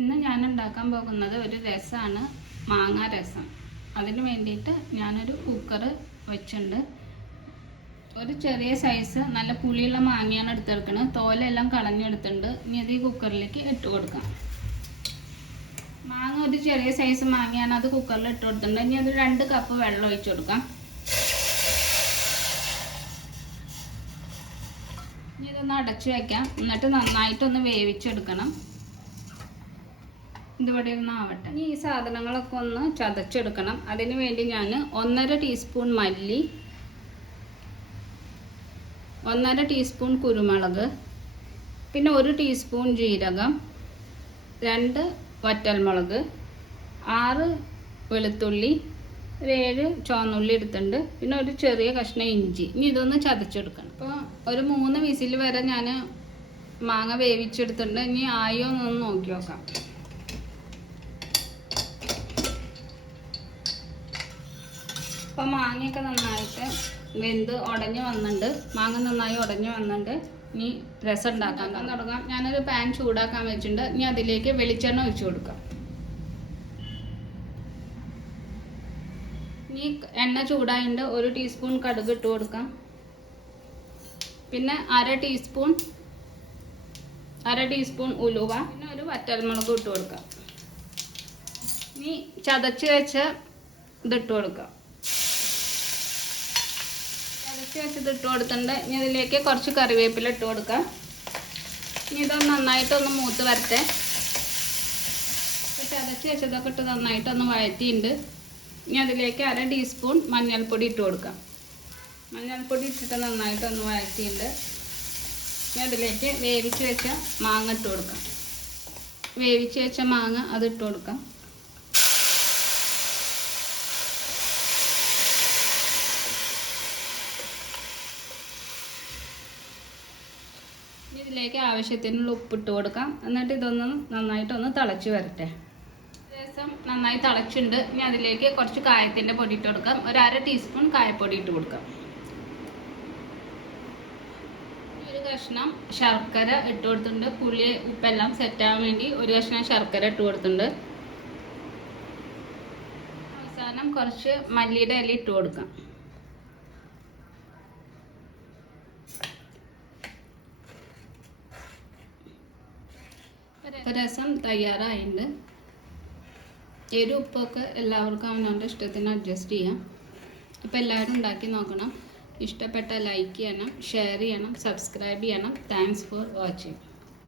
ഇന്ന് ഞാൻ ഉണ്ടാക്കാൻ പോകുന്നത് ഒരു രസമാണ് മാങ്ങ രസം. അതിന് വേണ്ടിയിട്ട് ഞാനൊരു കുക്കർ വെച്ചിട്ടുണ്ട്. ഒരു ചെറിയ സൈസ് നല്ല പുളിയുള്ള മാങ്ങയാണ് എടുത്തെടുക്കുന്നത് തോലെല്ലാം കളഞ്ഞെടുത്തിട്ടുണ്ട്. ഇനി അത് ഈ കുക്കറിലേക്ക് ഇട്ട് കൊടുക്കാം. മാങ്ങ ഒരു ചെറിയ സൈസ് മാങ്ങയാണ് അത് കുക്കറിൽ ഇട്ട് കൊടുത്തിട്ടുണ്ട്. ഇനി അത് രണ്ട് കപ്പ് വെള്ളം ഒഴിച്ചു കൊടുക്കാം. ഇനി ഇതൊന്ന് അടച്ചു വെക്കാം. എന്നിട്ട് നന്നായിട്ടൊന്ന് വേവിച്ചെടുക്കണം. ഇതിവിടെ ഇരുന്ന് ഇനി ഈ സാധനങ്ങളൊക്കെ ഒന്ന് ചതച്ചെടുക്കണം. അതിന് വേണ്ടി ഞാൻ ഒന്നര ടീസ്പൂൺ മല്ലി ഒന്നര ടീസ്പൂൺ കുരുമുളക് പിന്നെ ഒരു ടീസ്പൂൺ ജീരകം രണ്ട് വറ്റൽമുളക് ആറ് വെളുത്തുള്ളി ഒരു ഏഴ് ചുവന്നുള്ളി എടുത്തിട്ടുണ്ട്. പിന്നെ ഒരു ചെറിയ കഷ്ണം ഇഞ്ചി. ഇനി ഇതൊന്ന് ചതച്ചെടുക്കണം. അപ്പോൾ ഒരു മൂന്ന് വിസിൽ വരെ ഞാൻ മാങ്ങ വേവിച്ചെടുത്തിട്ടുണ്ട്. ഇനി ആയോ എന്നൊന്ന് നോക്കി നോക്കാം. അപ്പോൾ മാങ്ങയൊക്കെ നന്നായിട്ട് വെന്ത് ഉടഞ്ഞ് വന്നിട്ടുണ്ട്. മാങ്ങ നന്നായി ഉടഞ്ഞ് വന്നിട്ടുണ്ട്. ഇനി രസം ഉണ്ടാക്കാൻ തുടങ്ങാം. ഞാനൊരു പാൻ ചൂടാക്കാൻ വെച്ചിട്ടുണ്ട്. ഇനി അതിലേക്ക് വെളിച്ചെണ്ണ ഒഴിച്ചു കൊടുക്കാം. ഇനി എണ്ണ ചൂടായിട്ട് ഒരു ടീസ്പൂൺ കടുക് ഇട്ട് കൊടുക്കാം. പിന്നെ അര ടീസ്പൂൺ അര ടീസ്പൂൺ ഉലുവ പിന്നെ ഒരു വറ്റൽമുളക് ഇട്ട് കൊടുക്കാം. ഇനി ചതച്ച് വെച്ച ഇതിട്ട് കൊടുക്കാം. ചതച്ച് വെച്ചത് ഇട്ട് കൊടുത്തിട്ടുണ്ട്. ഇനി അതിലേക്ക് കുറച്ച് കറിവേപ്പില ഇട്ട് കൊടുക്കാം. ഇനി ഇതൊന്ന് നന്നായിട്ടൊന്ന് മൂത്ത് വരട്ടെ. ചതച്ച് വെച്ചതൊക്കെ ഇട്ട് നന്നായിട്ടൊന്ന് വഴറ്റിയിട്ടുണ്ട്. ഇനി അതിലേക്ക് അര ടീസ്പൂൺ മഞ്ഞൾപ്പൊടി ഇട്ട് കൊടുക്കാം. മഞ്ഞൾപ്പൊടി ഇട്ടിട്ട് നന്നായിട്ടൊന്ന് വഴറ്റിയിട്ടുണ്ട്. ഇനി അതിലേക്ക് വേവിച്ച് വെച്ച മാങ്ങ ഇട്ട് കൊടുക്കാം. വേവിച്ച് വെച്ച മാങ്ങ അത് ഇട്ട് കൊടുക്കാം. ഇതിലേക്ക് ആവശ്യത്തിനുള്ള ഉപ്പിട്ട് കൊടുക്കാം. എന്നിട്ട് ഇതൊന്ന് നന്നായിട്ടൊന്ന് തിളച്ച് വരട്ടെ. ഏകദേശം നന്നായി തിളച്ചുണ്ട് ഇനി അതിലേക്ക് കുറച്ച് കായത്തിന്റെ പൊടി ഇട്ട് കൊടുക്കാം. ഒരു അര ടീസ്പൂൺ കായപ്പൊടി ഇട്ട് കൊടുക്കാം. ഒരു കഷ്ണം ശർക്കര ഇട്ട് കൊടുത്തിട്ടുണ്ട്. പുളി ഉപ്പെല്ലാം സെറ്റാകാൻ വേണ്ടി ഒരു കഷ്ണം ശർക്കര ഇട്ട് കൊടുത്തിട്ടുണ്ട്. അവസാനം കുറച്ച് മല്ലിയുടെ ഇല ഇട്ട് കൊടുക്കാം. ഇപ്പം രസം തയ്യാറായിട്ടുണ്ട് എരിവ് ഉപ്പൊക്കെ എല്ലാവർക്കും അവനവന്റെ ഇഷ്ടത്തിന് അഡ്ജസ്റ്റ് ചെയ്യാം. അപ്പോൾ എല്ലാവരും ഉണ്ടാക്കി നോക്കണം. ഇഷ്ടപ്പെട്ട ലൈക്ക് ചെയ്യണം ഷെയർ ചെയ്യണം സബ്സ്ക്രൈബ് ചെയ്യണം. Thanks for watching